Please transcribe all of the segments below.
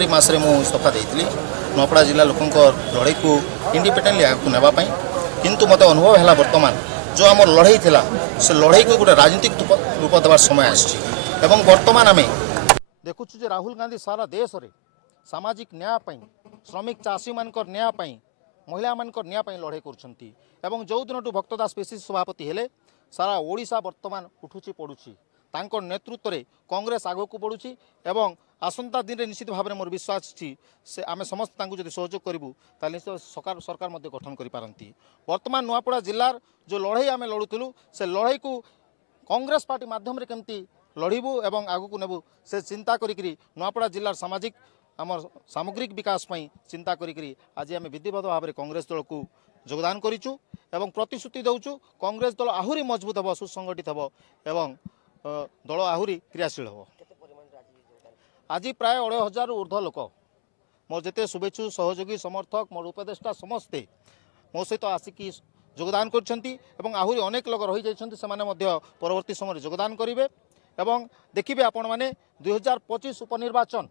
जनवरी मसरे मु इस्तीफा देती नुआपड़ा जिला लोक लड़ाई को इंडिपेंडेंटली आगे नापी किंतु मत अनुभव है बर्तमान जो आम लड़ाई थिला से लड़ाई को गोटे राजनीतिक रूप देवार समय आसम बर्तमान आम देखु राहुल गांधी सारा देश में सामाजिक न्याय श्रमिक चाषी मान न्याय महिला मान न्याय लड़ाई कर जो दिन भक्तदास पेशीसी सभापति हेले सारा ओडिशा वर्तमान उठुची पड़ुची तांको नेतृत्व में कांग्रेस आगक बढ़ुची एवं आसंता दिन में निश्चित भाव में मोर विश्वास अच्छी से आम समस्त जब सहयोग करूँ निश्चित सरकार गठन करें। वर्तमान नुआपड़ा जिलार जो लड़ाई आम लड़ुलु से लड़ाई को कांग्रेस पार्टी माध्यम केमती लड़बू एवं आगक नेबू से चिंता करी नुआपड़ा जिलार सामाजिक आमर सामग्रिक विकास चिंता करी आज आम विधिवत भाव में कांग्रेस दल को योगदान करूँ एवं प्रतिश्रुति दौचु कांग्रेस दल आहरी मजबूत हम सुसंगठित हम एवं दल आहरी क्रियाशील हम। आज प्राय 2,500 ऊर्ध्व लोक मोर जिते शुभेच्छु सहयोगी समर्थक मोर उपदेष्टा समस्ते मो सहित आसिकी योगदान कर आहरी अनेक लोक रही जाइछन्ति सेमाने मध्य परवर्ती समय योगदान करेंगे एवं देखिए आपण मैंने 2025 उपनिर्वाचन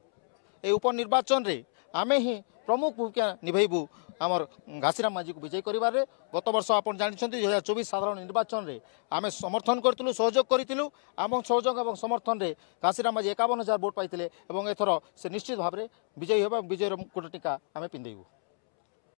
ए उपनिर्वाचन रे आमे ही प्रमुख भूमिका निभैबू आमर घासीराम माझी को विजय करिबारे गत वर्ष आप जानते 2024 साधारण निर्वाचन रे आमे समर्थन करथिलु सहयोग करिथिलु आम सहयोग और समर्थन रे घासीराम माझी 51,000 वोट पाइथिले एवं एथर से निश्चित भाव में विजयी होबा विजयर कोट टीका आमे पिंधेबू।